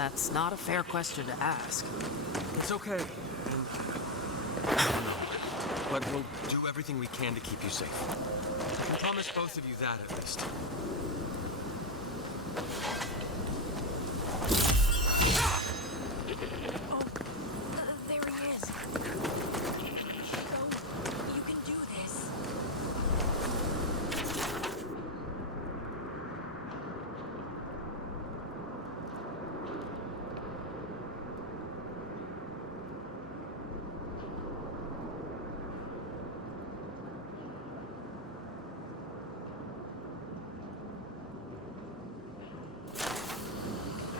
That's not a fair question to ask. It's okay. I don't know. But we'll do everything we can to keep you safe. I can promise both of you that, at least. There he is. You can do this.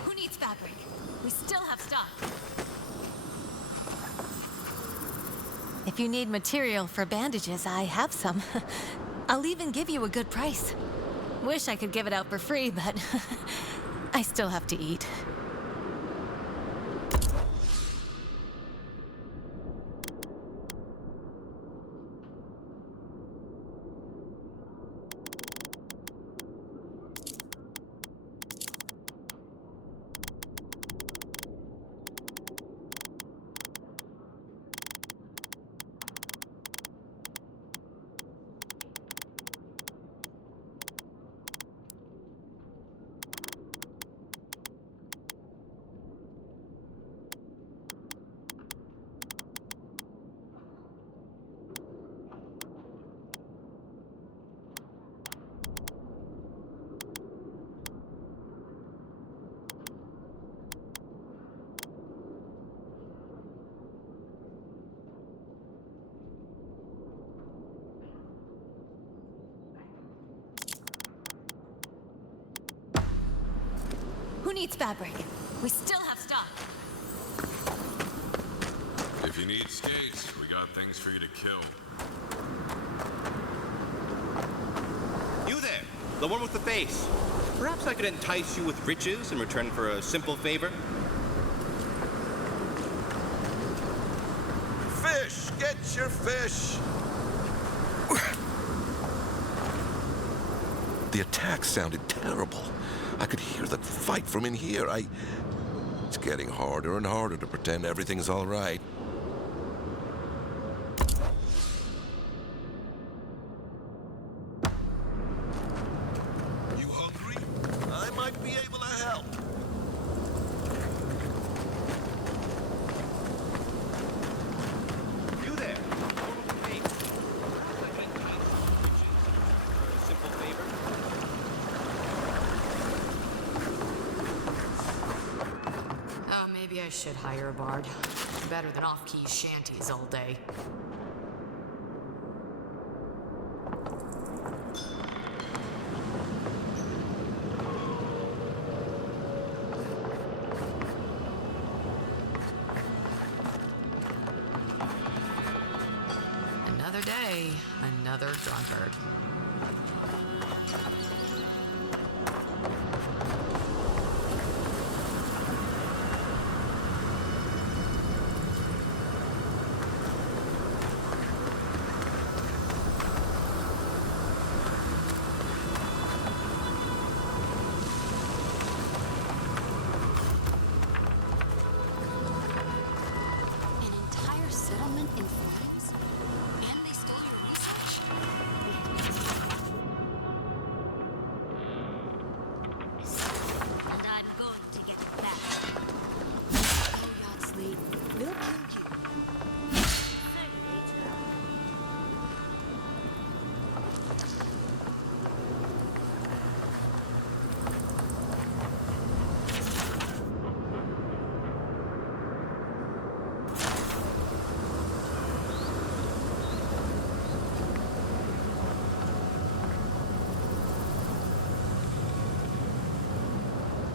Who needs fabric? We still have stock. If you need material for bandages, I have some. I'll even give you a good price. Wish I could give it out for free, but I still have to eat. Who needs fabric? We still have stock. If you need skates, we got things for you to kill. You there, the one with the face. Perhaps I could entice you with riches in return for a simple favor? Fish! Get your fish! The attack sounded terrible. I could hear the fight from in here. It's getting harder and harder to pretend everything's all right. You hungry? I might be able to help. You there, the one with the face. Perhaps I could entice you with riches for a simple favor? Oh, maybe I should hire a bard. Better than off-key shanties all day. Another day, another drunkard. An entire settlement in flames? And they stole your research? And I'm going to get it back. Yardsley, we'll kill you. Certainly,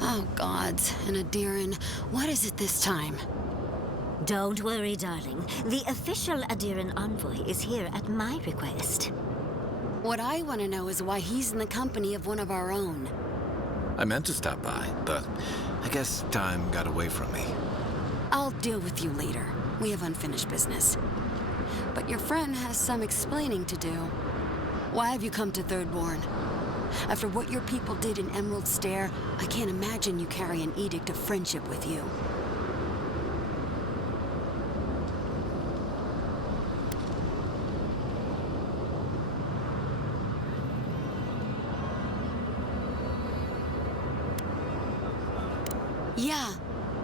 oh, gods. And Adiran, what is it this time? Don't worry, darling. The official Adiran envoy is here at my request. What I want to know is why he's in the company of one of our own. I meant to stop by, but I guess time got away from me. I'll deal with you later. We have unfinished business. But your friend has some explaining to do. Why have you come to Thirdborn? After what your people did in Emerald Stair, I can't imagine you carry an edict of friendship with you. Yeah,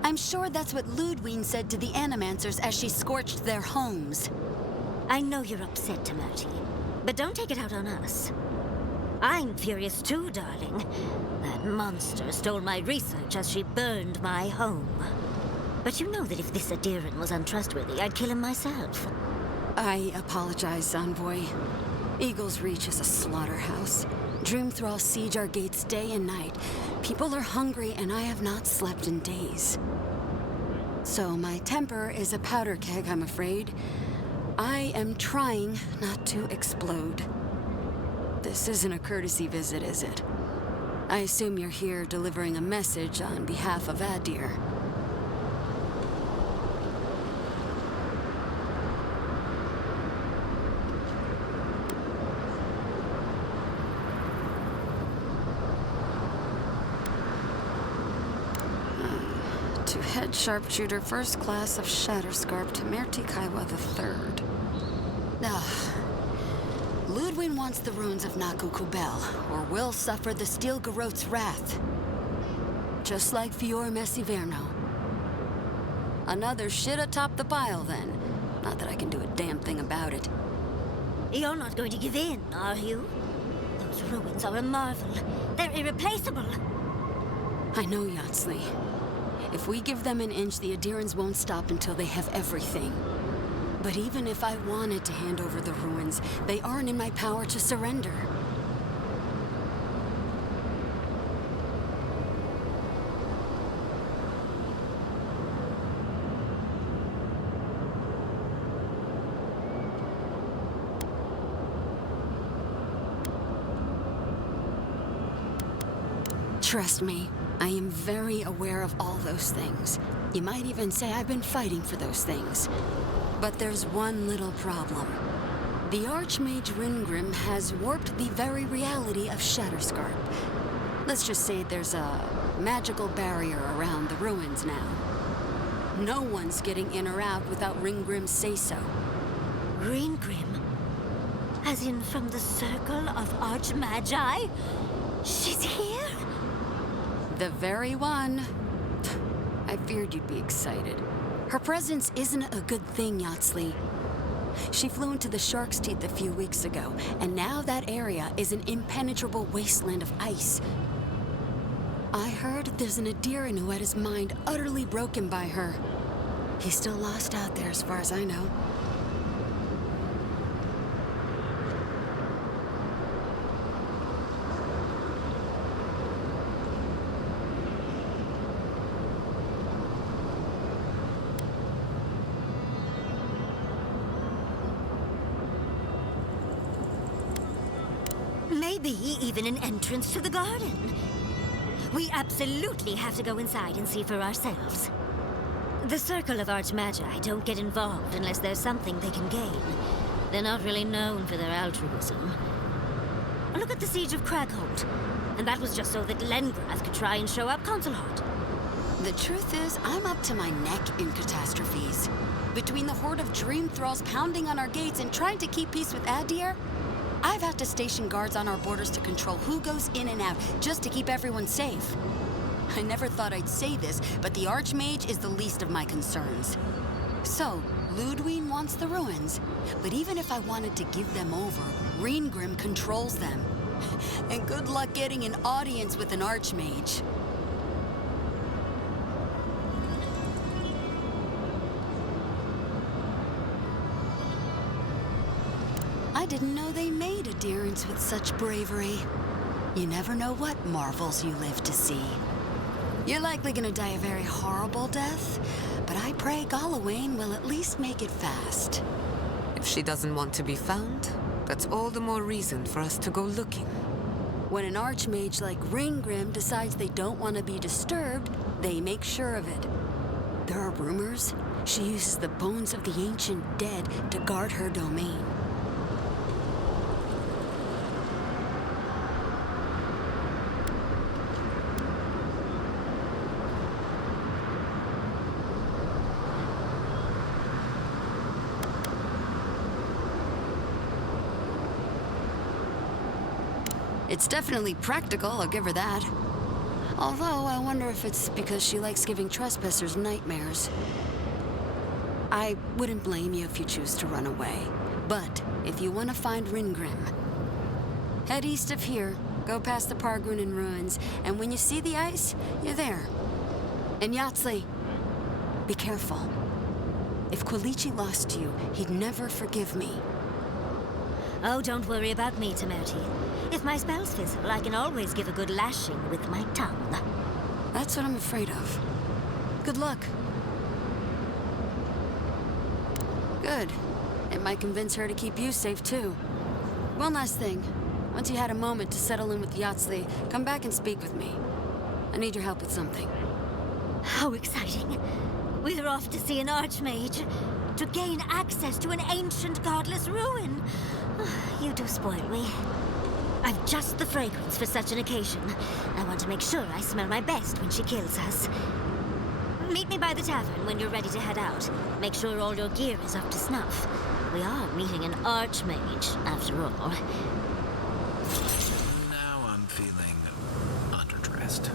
I'm sure that's what Ludwig said to the Animancers as she scorched their homes. I know you're upset, Tama, but don't take it out on us. I'm furious too, darling. That monster stole my research as she burned my home. But you know that if this Adiran was untrustworthy, I'd kill him myself. I apologize, Envoy. Eagle's Reach is a slaughterhouse. Dreamthralls siege our gates day and night. People are hungry, and I have not slept in days. So my temper is a powder keg, I'm afraid. I am trying not to explode. This isn't a courtesy visit, is it? I assume you're here delivering a message on behalf of Adir. To head sharpshooter, first class of Shatterscarp to Mertikaiwa III. Ludwig wants the ruins of Naku Kubel, or will suffer the Steel Garrote's wrath. Just like Fior Iverno. Another shit atop the pile, then. Not that I can do a damn thing about it. You're not going to give in, are you? Those ruins are a marvel. They're irreplaceable. I know, Yatsley. If we give them an inch, the Adirans won't stop until they have everything. But even if I wanted to hand over the ruins, they aren't in my power to surrender. Trust me, I am very aware of all those things. You might even say I've been fighting for those things. But there's one little problem. The Archmage Ringrim has warped the very reality of Shatterscarp. Let's just say there's a magical barrier around the ruins now. No one's getting in or out without Ringgrim's say-so. Ringgrim? As in from the Circle of Archmagi? She's here? The very one. I feared you'd be excited. Her presence isn't a good thing, Yatsley. She flew into the Shark's Teeth a few weeks ago, and now that area is an impenetrable wasteland of ice. I heard there's an Adiran who had his mind utterly broken by her. He's still lost out there as far as I know. Maybe even an entrance to the garden. We absolutely have to go inside and see for ourselves. The Circle of Archmagi don't get involved unless there's something they can gain. They're not really known for their altruism. Look at the Siege of Cragholt. And that was just so that Lengrath could try and show up Consulhot. The truth is, I'm up to my neck in catastrophes. Between the horde of Dreamthralls pounding on our gates and trying to keep peace with Adir, I've had to station guards on our borders to control who goes in and out, just to keep everyone safe. I never thought I'd say this, but the Archmage is the least of my concerns. So, Ludwig wants the ruins, but even if I wanted to give them over, Ringgrim controls them. And good luck getting an audience with an Archmage. I didn't know they made Adirans with such bravery. You never know what marvels you live to see. You're likely gonna die a very horrible death, but I pray Galawain will at least make it fast. If she doesn't want to be found, that's all the more reason for us to go looking. When an Archmage like Ringgrim decides they don't want to be disturbed, they make sure of it. There are rumors she uses the bones of the ancient dead to guard her domain. It's definitely practical, I'll give her that. Although, I wonder if it's because she likes giving trespassers nightmares. I wouldn't blame you if you choose to run away. But if you want to find Ringrim, head east of here, go past the Pargrunen ruins, and when you see the ice, you're there. And Yahtzee, be careful. If Quilichi lost you, he'd never forgive me. Oh, don't worry about me, Temerity. If my spells fizzle, I can always give a good lashing with my tongue. That's what I'm afraid of. Good luck. Good. It might convince her to keep you safe, too. One last thing. Once you had a moment to settle in with Yahtzee, come back and speak with me. I need your help with something. How exciting. We're off to see an archmage. To gain access to an ancient godless ruin. You do spoil me. I've just the fragrance for such an occasion. I want to make sure I smell my best when she kills us. Meet me by the tavern when you're ready to head out. Make sure all your gear is up to snuff. We are meeting an archmage, after all. Now I'm feeling underdressed.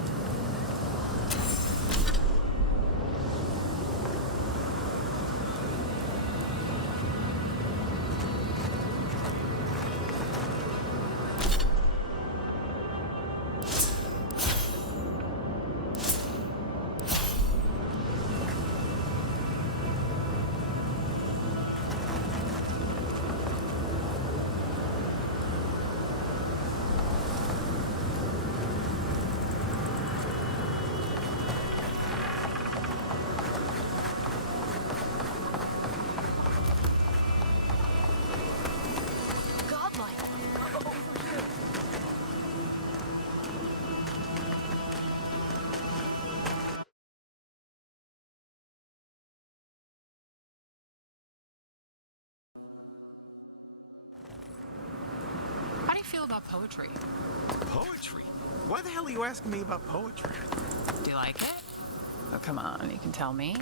How do you feel about poetry? Poetry? Why the hell are you asking me about poetry? Do you like it? Oh, come on, you can tell me.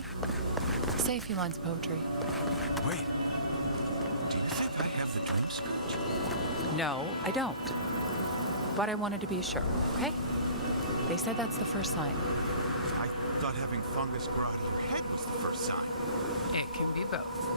Say a few lines of poetry. Wait. Do you think I have the dream scourge? No, I don't. But I wanted to be sure, okay? They said that's the first sign. I thought having fungus grow out of your head was the first sign. It can be both.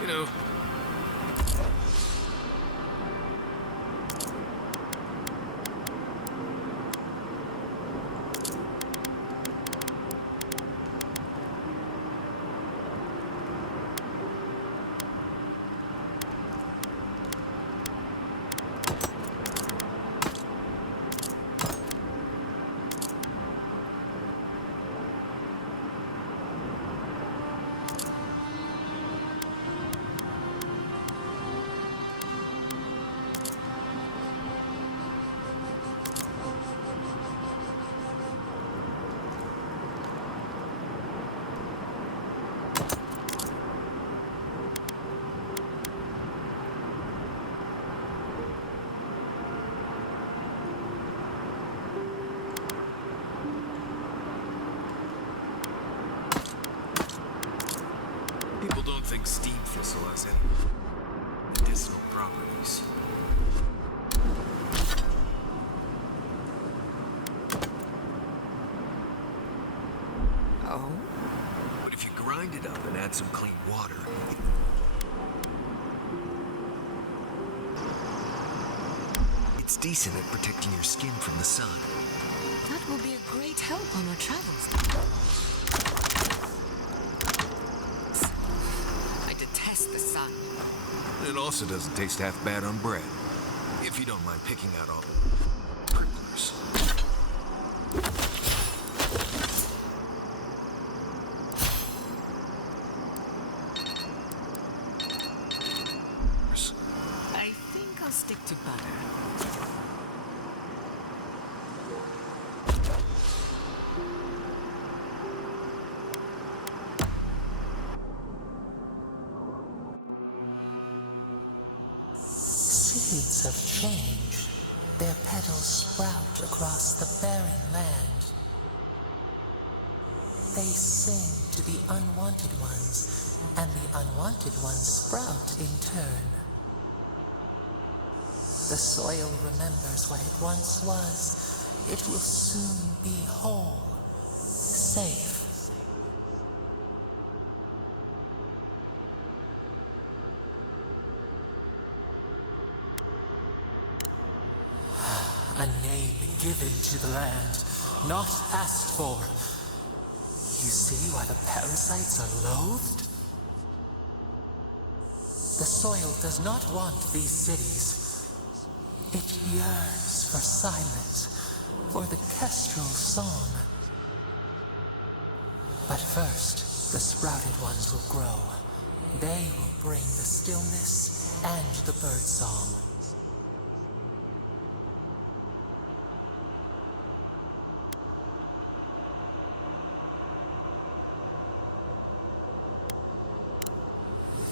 You know, people don't think steam thistle has any medicinal properties. Oh? But if you grind it up and add some clean water, It's decent at protecting your skin from the sun. That will be a great help on our travels. I detest the sun. It also doesn't taste half bad on bread. If you don't mind picking out all the pricklers. I think I'll stick to butter. Seeds have changed. Their petals sprout across the barren land. They sing to the unwanted ones, and the unwanted ones sprout in turn. The soil remembers what it once was. It will soon be whole, safe. A name given to the land, not asked for. You see why the parasites are loathed? The soil does not want these cities. It yearns for silence, for the kestrel song. But first, the sprouted ones will grow. They will bring the stillness and the bird song.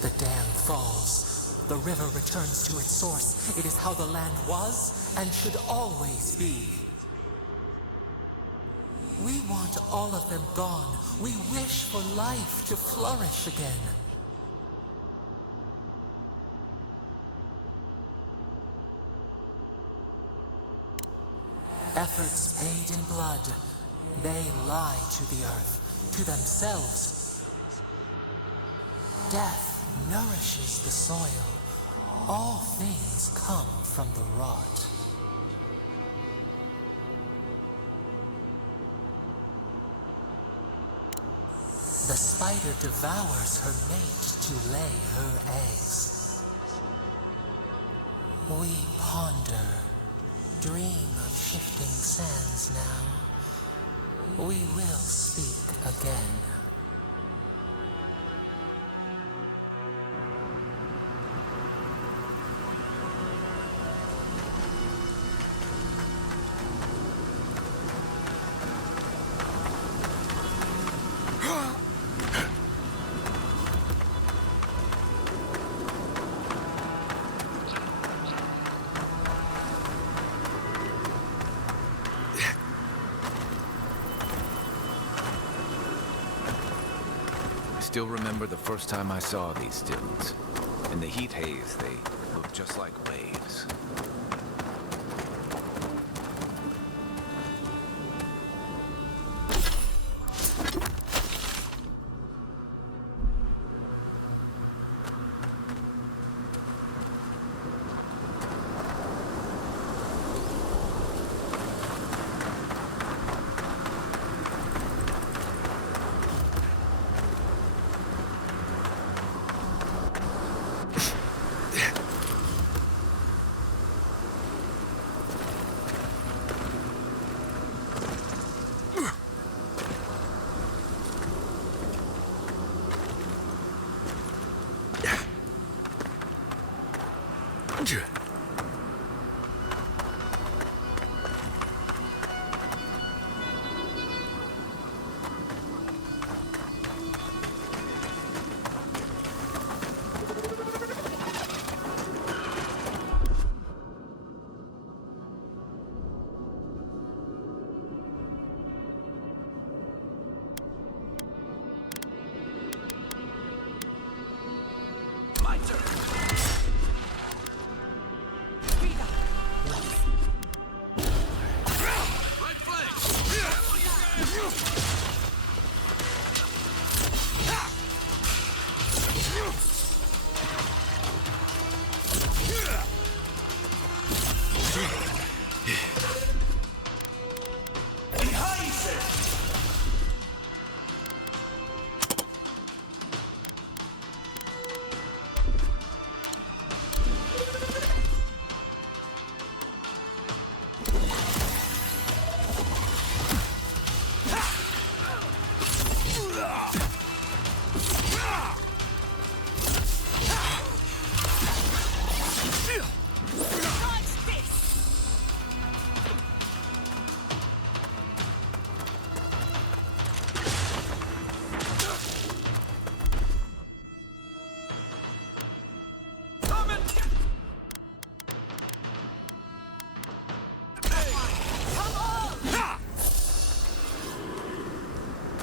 The dam falls. The river returns to its source. It is how the land was and should always be. We want all of them gone. We wish for life to flourish again. Efforts paid in blood. They lie to the earth, to themselves. Death nourishes the soil. All things come from the rot. The spider devours her mate to lay her eggs. We ponder, dream of shifting sands now. We will speak again. Still remember the first time I saw these stones. In the heat haze, they looked just like waves.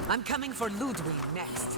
I'm coming for Ludwig next.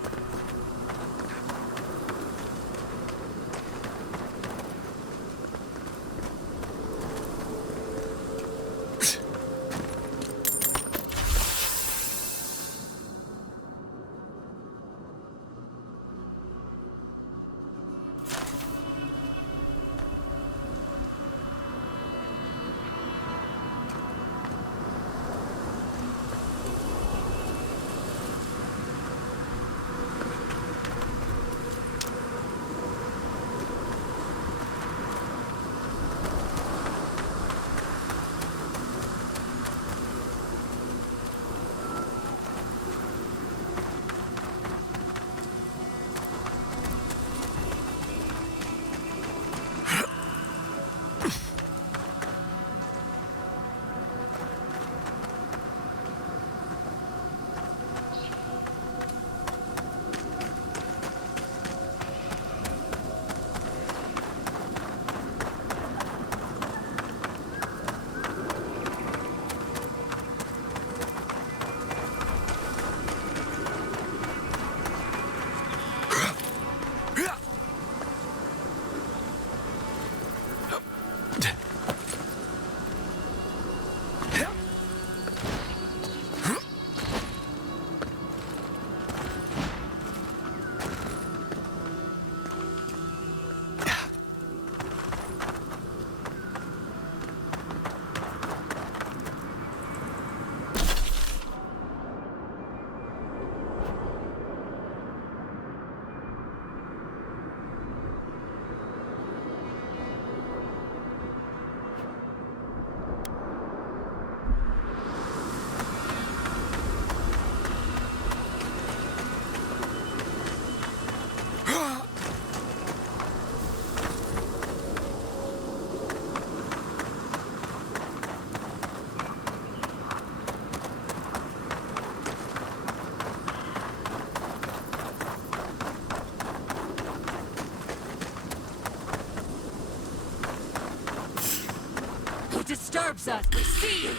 Disturbs us. We see you.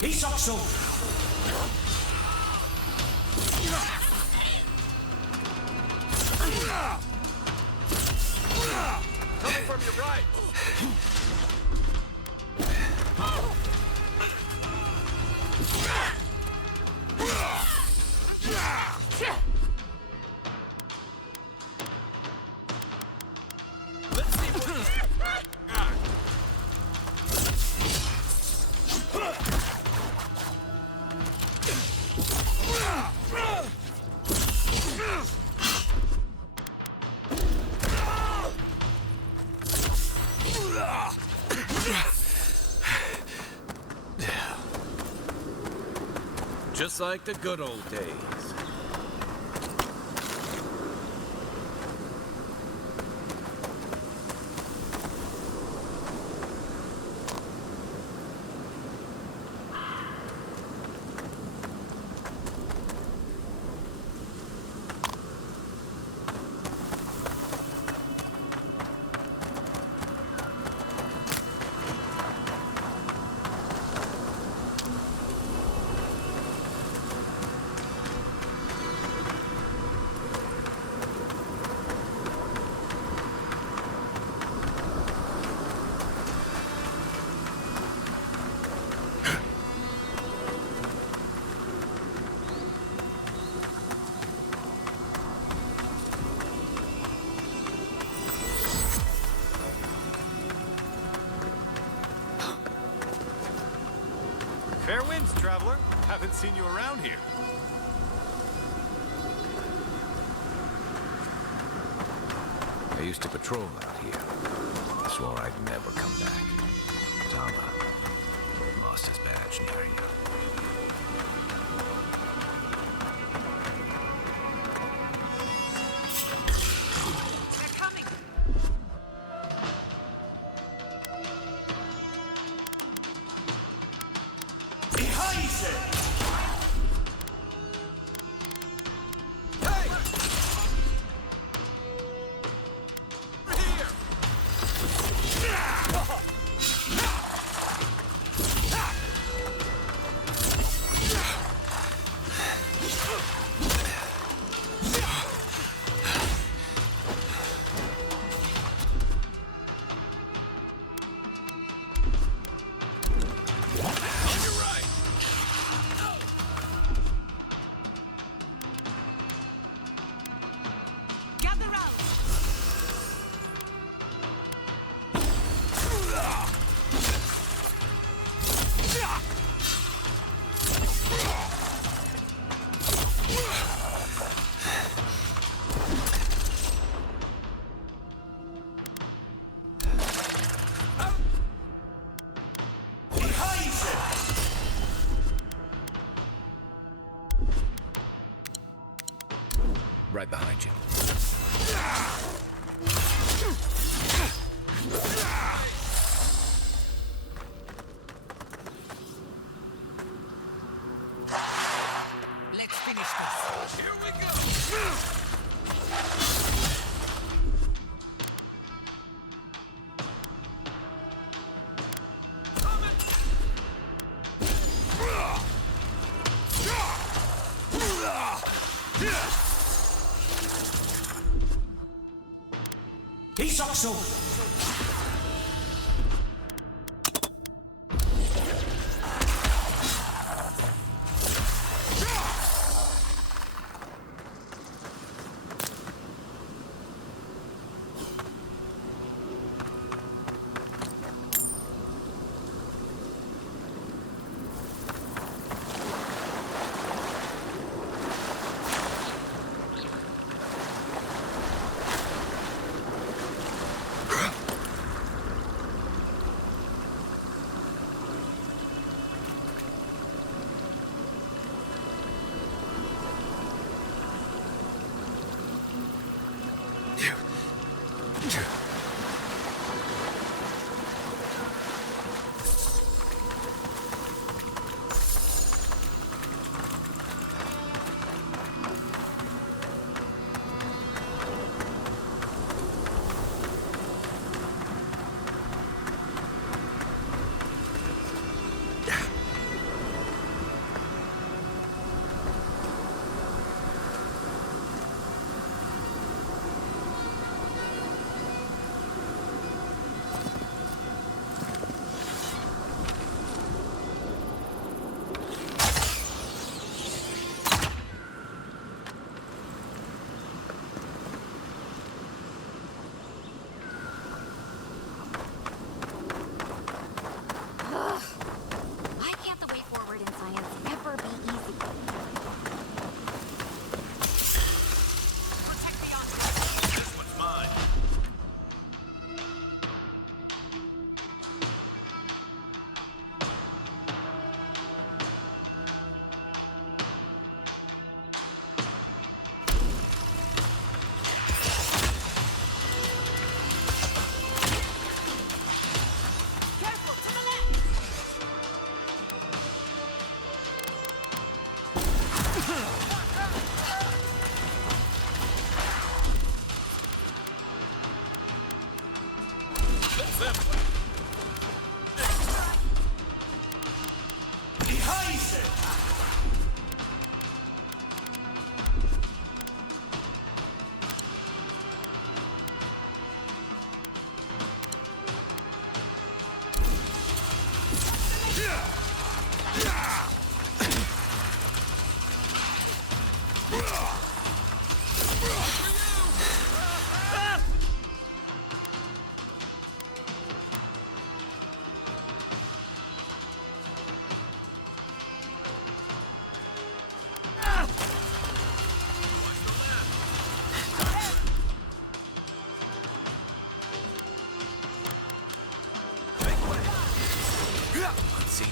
He's also. Coming from your right. Let's see what. Just like the good old days. Fair winds, traveler. Haven't seen you around here. I used to patrol out here. swore I'd never come back. Tama lost his badge near you. They're coming! Behind it! Gather round! Right behind you. Let's finish this. Here we go! ASUS! Why can't the way forward in science ever be easy? Protect the object. This one's mine. Careful, to the left! Behind it! Unseen.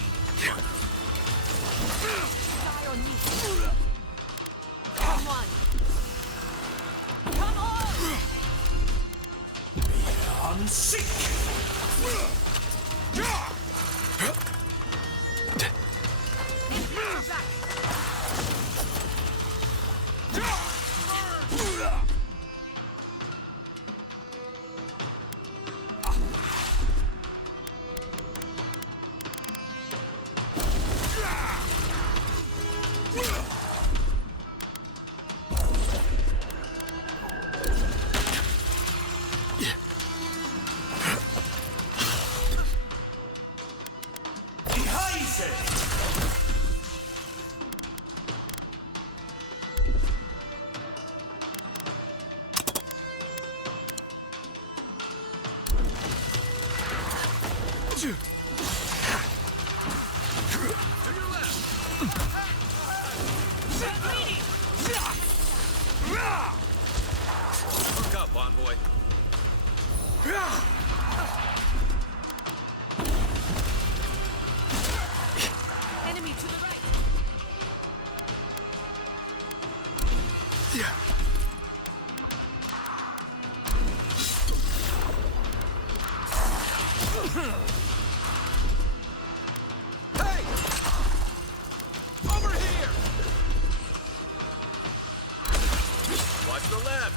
Die on me. Come on. Come on! Beyond seek! Hook up, envoy. Enemy to the right. Hey! Over here! Watch the left!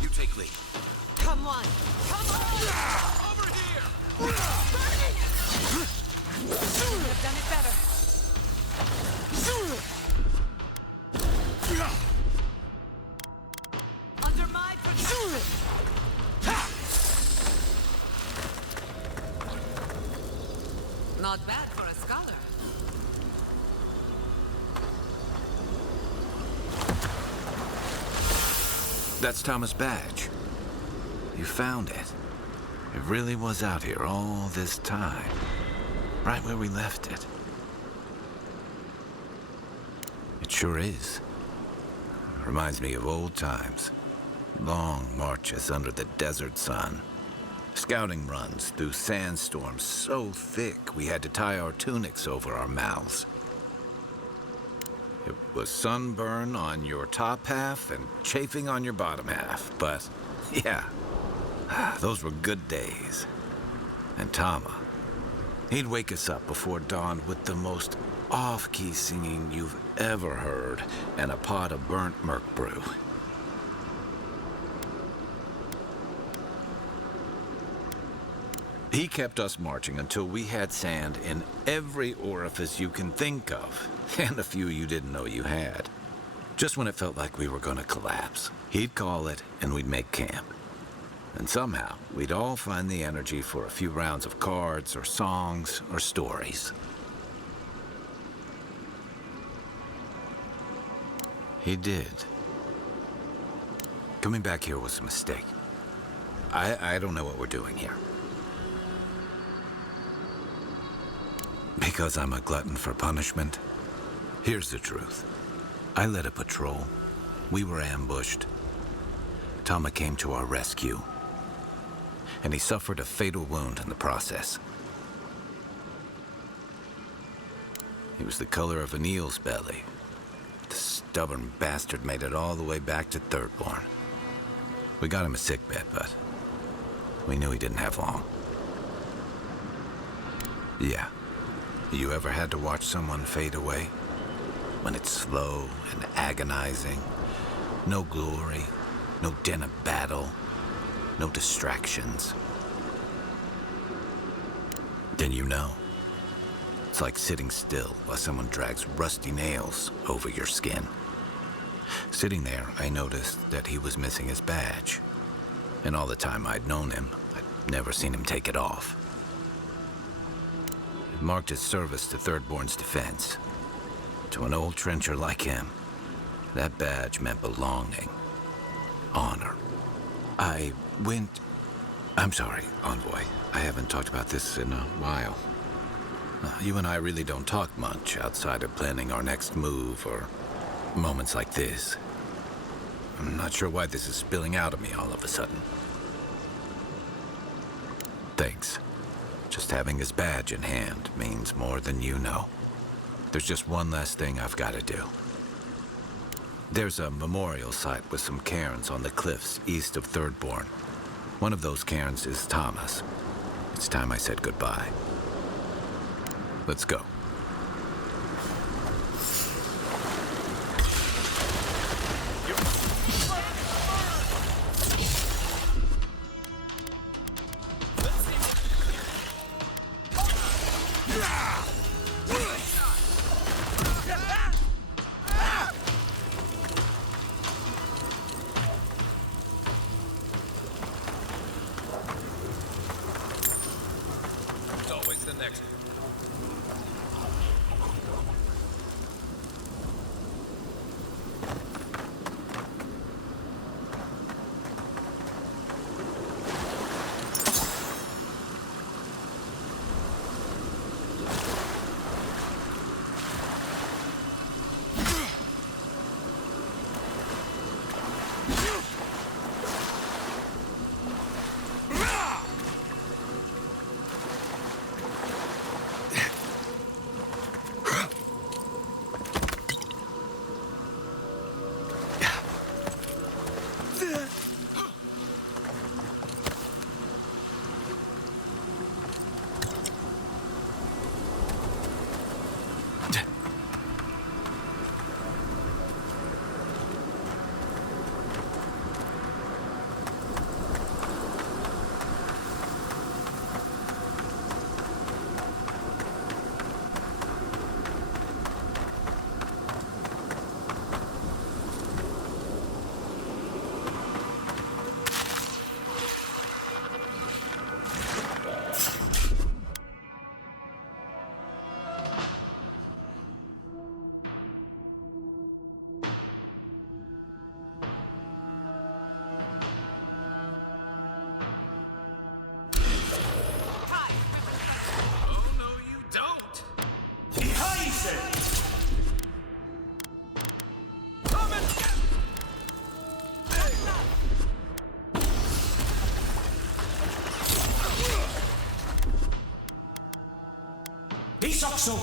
You take lead. Come on. Come on! Over here! Burning! Could have done it better. Under my protection. Not bad for a scholar. That's Tama's badge. You found it. It really was out here all this time. Right where we left it. It sure is. Reminds me of old times. Long marches under the desert sun. Scouting runs through sandstorms so thick we had to tie our tunics over our mouths. It was sunburn on your top half and chafing on your bottom half, but yeah, those were good days. And Tama, he'd wake us up before dawn with the most off-key singing you've ever heard and a pot of burnt merc brew. He kept us marching until we had sand in every orifice you can think of, and a few you didn't know you had. Just when it felt like we were gonna collapse, he'd call it and we'd make camp. And somehow, we'd all find the energy for a few rounds of cards or songs or stories. He did. Coming back here was a mistake. I don't know what we're doing here. Because I'm a glutton for punishment? Here's the truth. I led a patrol. We were ambushed. Tama came to our rescue. And he suffered a fatal wound in the process. He was the color of an eel's belly. The stubborn bastard made it all the way back to Thirdborn. We got him a sickbed, but we knew he didn't have long. Yeah. You ever had to watch someone fade away? When it's slow and agonizing. No glory, no din of battle, no distractions. Then you know. It's like sitting still while someone drags rusty nails over your skin. Sitting there, I noticed that he was missing his badge. And all the time I'd known him, I'd never seen him take it off. It marked his service to Thirdborn's defense. To an old trencher like him, that badge meant belonging, honor. I'm sorry, Envoy. I haven't talked about this in a while. You and I really don't talk much outside of planning our next move or moments like this. I'm not sure why this is spilling out of me all of a sudden. Thanks. Just having his badge in hand means more than you know. There's just one last thing I've got to do. There's a memorial site with some cairns on the cliffs east of Thirdborn. One of those cairns is Tama's. It's time I said goodbye. Let's go. It's always the next one. Isakso!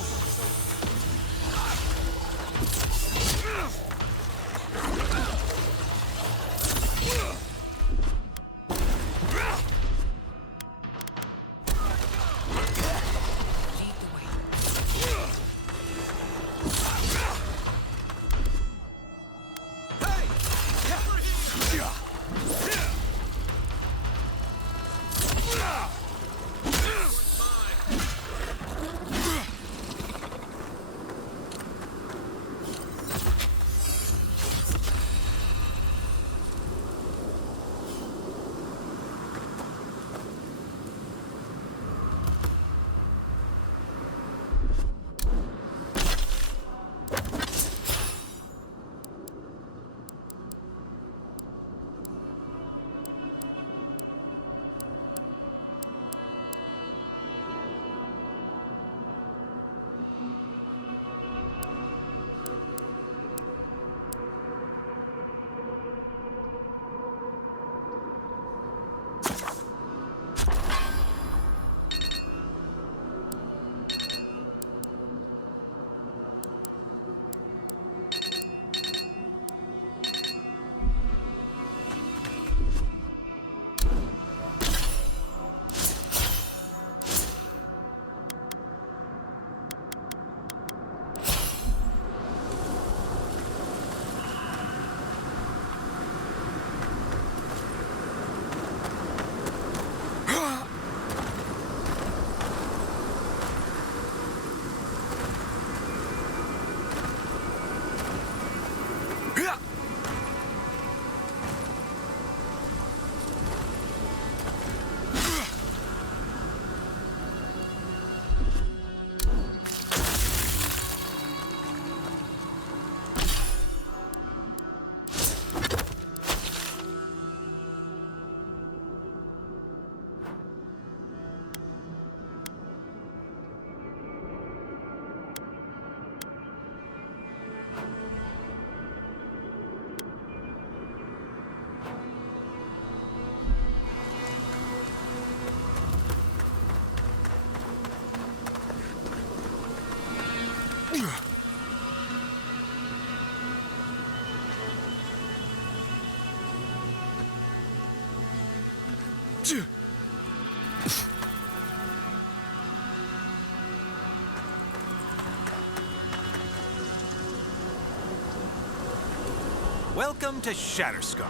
Welcome to Shatterscar.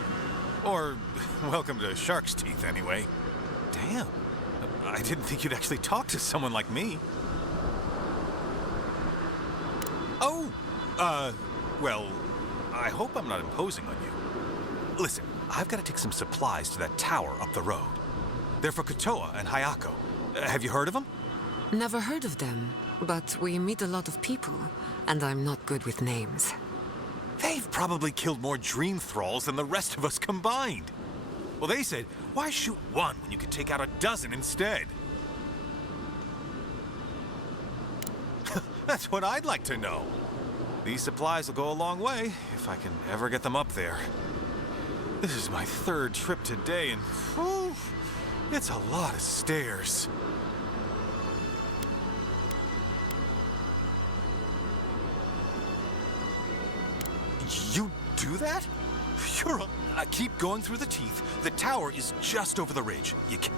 Or, welcome to Shark's Teeth, anyway. Damn. I didn't think you'd actually talk to someone like me. Oh, well, I hope I'm not imposing on you. Listen, I've got to take some supplies to that tower up the road. They're for Kotoa and Hayako. Have you heard of them? Never heard of them, but we meet a lot of people, and I'm not good with names. They've probably killed more dream thralls than the rest of us combined. Well, they said, why shoot one when you could take out a dozen instead? That's what I'd like to know. These supplies will go a long way if I can ever get them up there. This is my third trip today, and whew, it's a lot of stairs. You do that? Keep going through the teeth. The tower is just over the ridge. You can